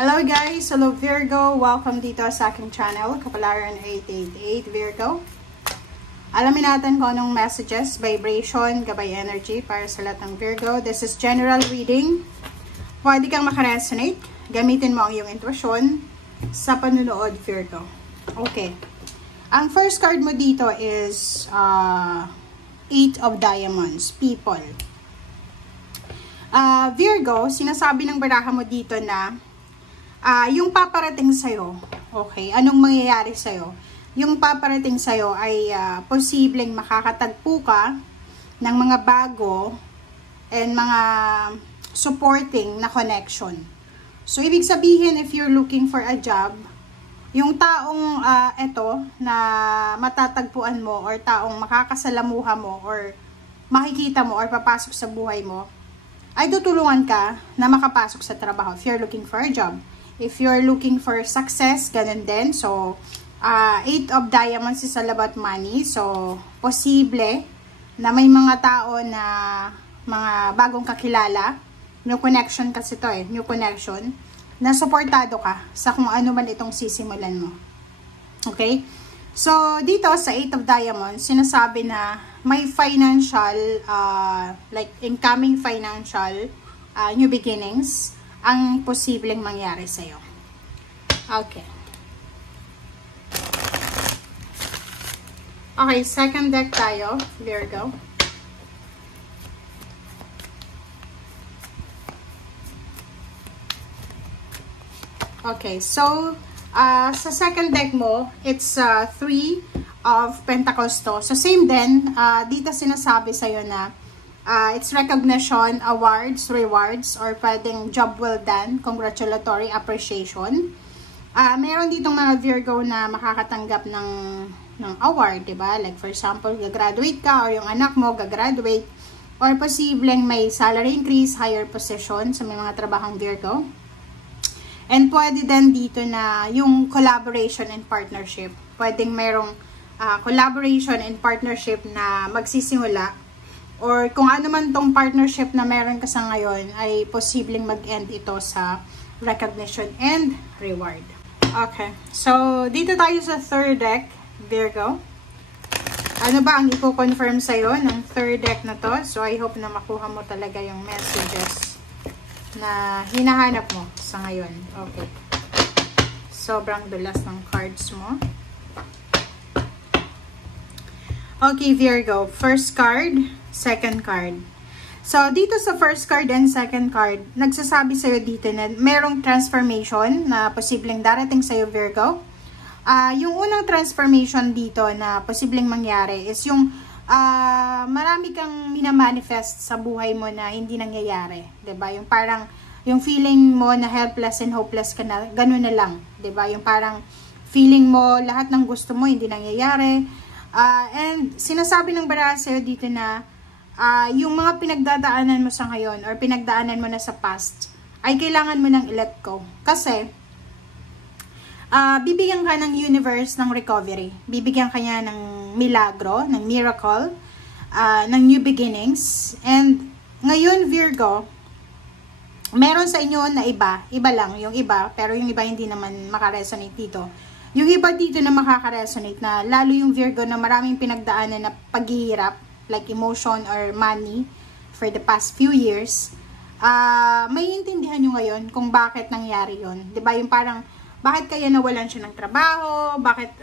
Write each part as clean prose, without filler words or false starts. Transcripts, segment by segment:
Hello guys! Hello Virgo! Welcome dito sa aking channel, Kapalaran 888 Virgo. Alamin natin kung anong messages, vibration, gabay energy para sa lahat ng Virgo. This is general reading. Pwede kang makaresonate. Gamitin mo ang iyong intuition sa panunood, Virgo. Okay. Ang first card mo dito is 8 of Diamonds, people. Virgo, sinasabi ng baraha mo dito na yung paparating sa'yo, okay, anong mangyayari sa'yo? Yung paparating sa'yo ay posibleng makakatagpo ka ng mga bago and mga supporting na connection. So, ibig sabihin, if you're looking for a job, yung taong eto na matatagpuan mo or taong makakasalamuha mo or makikita mo or papasok sa buhay mo, ay tutulungan ka na makapasok sa trabaho if you're looking for a job. If you're looking for success, ganun din. So, 8 of Diamonds is all about money. So, posible na may mga tao na mga bagong kakilala. New connection kasi to new connection. Na supportado ka sa kung ano man itong sisimulan mo. Okay? So, dito sa 8 of Diamonds, sinasabi na may financial, like incoming financial new beginnings ang posibleng mangyari sa'yo. Okay. Okay, second deck tayo, Virgo. Okay, so, sa second deck mo, it's 3 of Pentacles to. So, same din, dito sinasabi sa'yo na it's recognition, awards, rewards, or pwedeng job well done, congratulatory, appreciation. Meron ditong mga Virgo na makakatanggap ng award, diba? Like for example, gagraduate ka or yung anak mo gagraduate, or posibleng may salary increase, higher position sa may mga trabahang Virgo. And pwede din dito na yung collaboration and partnership. Pwedeng merong collaboration and partnership na magsisimula, or kung ano man tong partnership na meron ka sa ngayon ay posibleng mag-end ito sa recognition and reward. Okay, so dito tayo sa third deck, Virgo. Ano ba ang i-confirm sa'yo ng third deck na to? So I hope na makuha mo talaga yung messages na hinahanap mo sa ngayon. Okay. Sobrang dulas ng cards mo. Okay, Virgo. First card, second card. So, dito sa first card and second card, nagsasabi sa'yo dito na merong transformation na posibleng darating sa'yo, Virgo. Yung unang transformation dito na posibleng mangyari is yung marami kang minamanifest sa buhay mo na hindi nangyayari. 'Di ba? Yung parang, yung feeling mo na helpless and hopeless ka na, ganun na lang. 'Di ba? Yung parang feeling mo, lahat ng gusto mo hindi nangyayari. And sinasabi ng baraha sa'yo dito na yung mga pinagdadaanan mo sa ngayon or pinagdaanan mo na sa past ay kailangan mo nang i-let go. Kasi bibigyan ka ng universe ng recovery. Bibigyan ka niya ng milagro, ng miracle, ng new beginnings. And ngayon, Virgo, meron sa inyo na iba lang yung iba, pero yung iba hindi naman makaresonate dito. Yung iba dito na makaka-resonate na lalo yung Virgo na maraming pinagdaanan na paghihirap, like emotion or money for the past few years, may intindihan nyo ngayon kung bakit nangyari yun. Diba? Yung parang, bakit kaya nawalan siya ng trabaho, bakit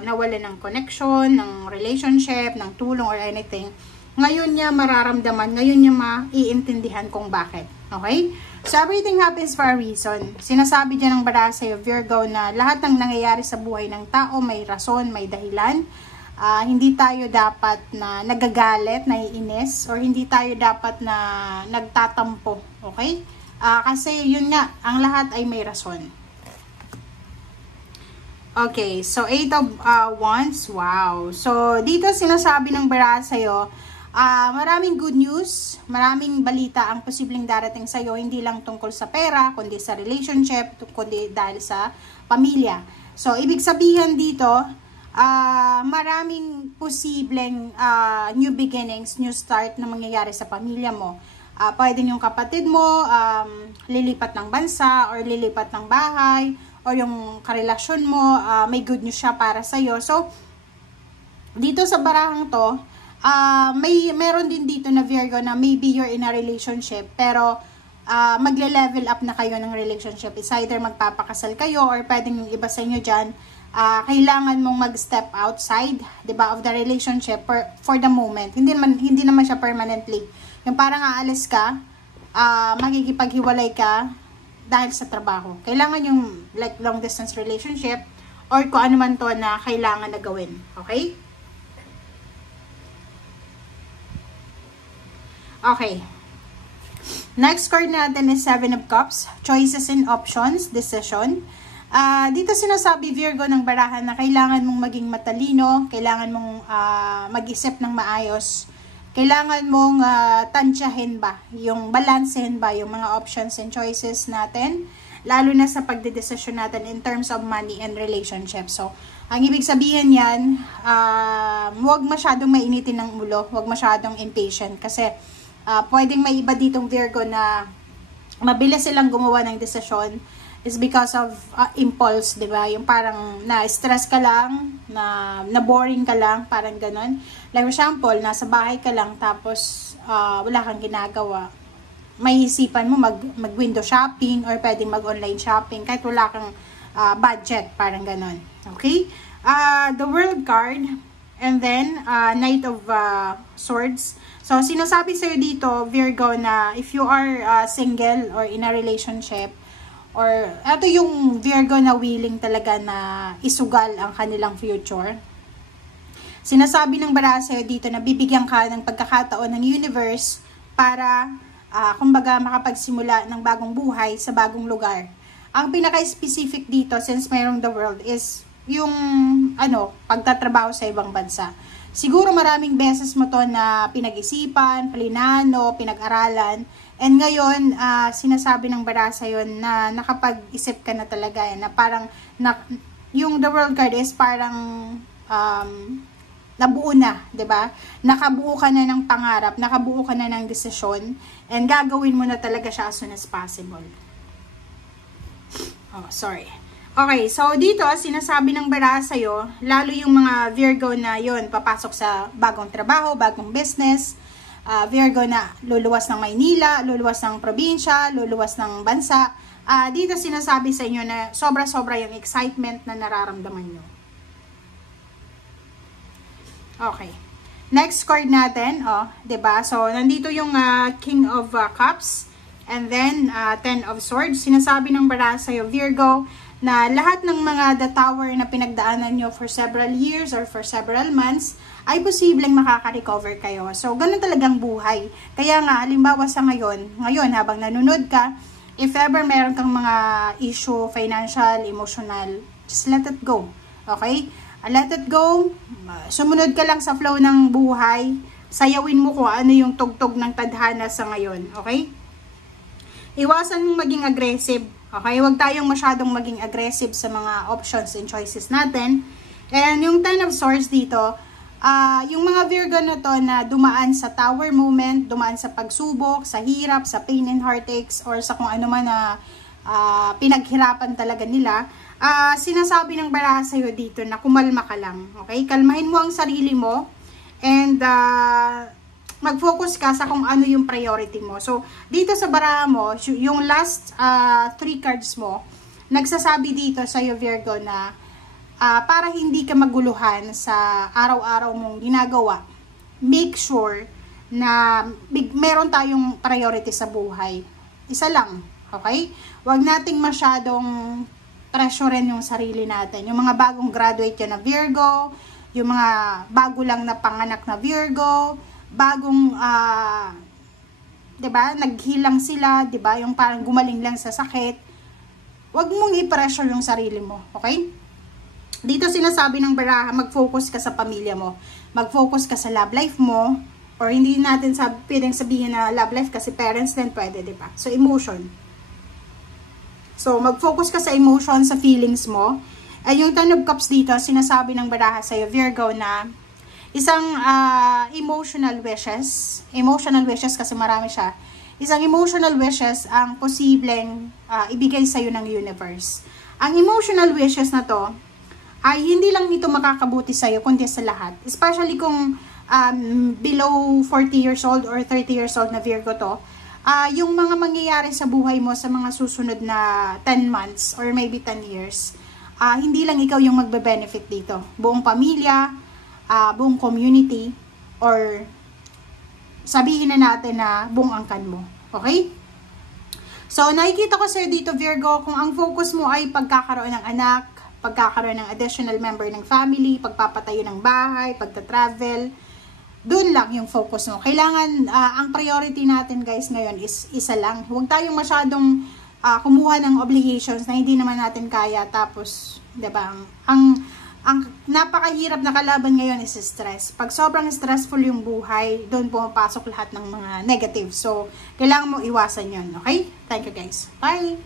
nawalan ng connection, ng relationship, ng tulong or anything. Ngayon niya mararamdaman, ngayon niya maiintindihan kung bakit. Okay? So, everything happens for a reason. Sinasabi dyan ng baraha sa'yo, Virgo, na lahat ng nangyayari sa buhay ng tao may rason, may dahilan. Hindi tayo dapat na nagagalit, naiinis, or hindi tayo dapat na nagtatampo. Okay? Kasi yun nga, ang lahat ay may rason. Okay, so 8 of Wands, wow. So, dito sinasabi ng baraha sa'yo, maraming good news, maraming balita ang posibleng darating sa'yo, hindi lang tungkol sa pera, kundi sa relationship, kundi dahil sa pamilya. So, ibig sabihin dito, maraming posibleng new beginnings, new start na mangyayari sa pamilya mo. pwedeng yung kapatid mo lilipat ng bansa or lilipat ng bahay, or yung karelasyon mo may good news siya para sa'yo. So, dito sa barahang to, meron din dito na Virgo na maybe you're in a relationship, pero magle-level up na kayo ng relationship. It's either magpapakasal kayo, or pwedeng yung iba sa inyo dyan, kailangan mong mag-step outside, 'di ba, of the relationship for the moment. Hindi naman siya permanently. Yung parang aalis ka, magkikipaghiwalay ka dahil sa trabaho. Kailangan yung like long distance relationship, or kung ano man to na kailangan na gawin. Okay? Okay. Next card natin is Seven of Cups. Choices and options. Decision. Dito sinasabi, Virgo, ng barahan na kailangan mong maging matalino. Kailangan mong mag-isip ng maayos. Kailangan mong tansyahin ba? Yung balansehin ba? Yung mga options and choices natin. Lalo na sa pagdedesisyon natin in terms of money and relationship. So, ang ibig sabihin yan, huwag masyadong mainitin ng ulo. Huwag masyadong impatient. Kasi, pwedeng may iba ditong Virgo na mabilis silang gumawa ng desisyon is because of impulse, di ba? Yung parang na-stress ka lang, na-boring ka lang, parang ganon. Like for example, nasa bahay ka lang tapos wala kang ginagawa. May isipan mo mag-window shopping or pwedeng mag-online shopping kahit wala kang budget, parang ganon. Okay? The World card, and then Knight of Swords. So, sinasabi sa'yo dito, Virgo, na if you are single or in a relationship, or ito yung Virgo na willing talaga na isugal ang kanilang future. Sinasabi ng baraha sa'yo dito na bibigyan ka ng pagkakataon ng universe para, kumbaga, makapagsimula ng bagong buhay sa bagong lugar. Ang pinaka-specific dito, since mayroong the World, is yung, pagtatrabaho sa ibang bansa. Siguro maraming beses mo to na pinag-isipan, plinano, pinag-aralan, and ngayon, sinasabi ng baraha sa'yo na nakapag-isip ka na talaga, na parang, yung the World card is parang, nabuo na, 'di ba? Nakabuo ka na ng pangarap, nakabuo ka na ng desisyon, and gagawin mo na talaga siya as soon as possible. Oh, sorry. Okay, so dito, sinasabi ng baraha sa'yo, lalo yung mga Virgo na yon papasok sa bagong trabaho, bagong business, Virgo na luluwas ng Maynila, luluwas ng probinsya, luluwas ng bansa, dito sinasabi sa inyo na sobra-sobra yung excitement na nararamdaman nyo. Okay. Next card natin, 'di ba? So, nandito yung King of Cups, and then Ten of Swords. Sinasabi ng baraha sa'yo, Virgo, na lahat ng mga the tower na pinagdaanan nyo for several years or for several months, ay posibleng makaka-recover kayo. So, ganun talagang buhay. Kaya nga, halimbawa sa ngayon habang nanonood ka, if ever meron kang mga issue, financial, emotional, just let it go. Okay? Let it go. Sumunod ka lang sa flow ng buhay. Sayawin mo kung ano yung tugtog ng tadhana sa ngayon. Okay? Iwasan mong maging aggressive. Okay, huwag tayong masyadong maging aggressive sa mga options and choices natin. And yung Ten of Swords dito, yung mga Virgo na to na dumaan sa tower moment, dumaan sa pagsubok, sa hirap, sa pain and heartaches, or sa kung ano man na pinaghirapan talaga nila, sinasabi ng baraha sa'yo dito na kumalma ka lang. Okay, kalmahin mo ang sarili mo, and mag-focus ka sa kung ano yung priority mo. So, dito sa baraha mo, yung last 3 cards mo, nagsasabi dito sa iyo, Virgo, na para hindi ka maguluhan sa araw-araw mong ginagawa, make sure na meron tayong priority sa buhay. Isa lang, okay? Huwag nating masyadong pressurein yung sarili natin. Yung mga bagong graduate yan na Virgo, yung mga bago lang na panganak na Virgo, bagong, 'di ba, naghilang sila, 'di ba, yung parang gumaling lang sa sakit. Huwag mong i-pressure yung sarili mo, okay? Dito sinasabi ng baraha, mag-focus ka sa pamilya mo. Mag-focus ka sa love life mo, or hindi natin pwedeng sabihin na love life kasi parents din pwede, 'di ba? So emotion. So mag-focus ka sa emotion, sa feelings mo. Ay yung Ten of Cups dito, sinasabi ng baraha sa iyo, Virgo, na isang emotional wishes kasi marami siya, isang emotional wishes ang posibleng ibigay sa'yo ng universe. Ang emotional wishes na to, ay hindi lang ito makakabuti sa'yo, kundi sa lahat. Especially kung below 40 years old or 30 years old na Virgo to, yung mga mangyayari sa buhay mo sa mga susunod na 10 months or maybe 10 years, hindi lang ikaw yung magbe-benefit dito. Buong pamilya, buong community, or sabihin na natin na buong angkan mo. Okay? So, nakikita ko sa'yo dito, Virgo, kung ang focus mo ay pagkakaroon ng anak, pagkakaroon ng additional member ng family, pagpapatayo ng bahay, pagta-travel, doon lang yung focus mo. Kailangan, ang priority natin guys ngayon is isa lang. Huwag tayong masyadong kumuha ng obligations na hindi naman natin kaya. Tapos, diba, ang napakahirap na kalaban ngayon is stress. Pag sobrang stressful yung buhay, doon pumapasok lahat ng mga negative. So, kailangan mo iwasan yun. Okay? Thank you guys. Bye!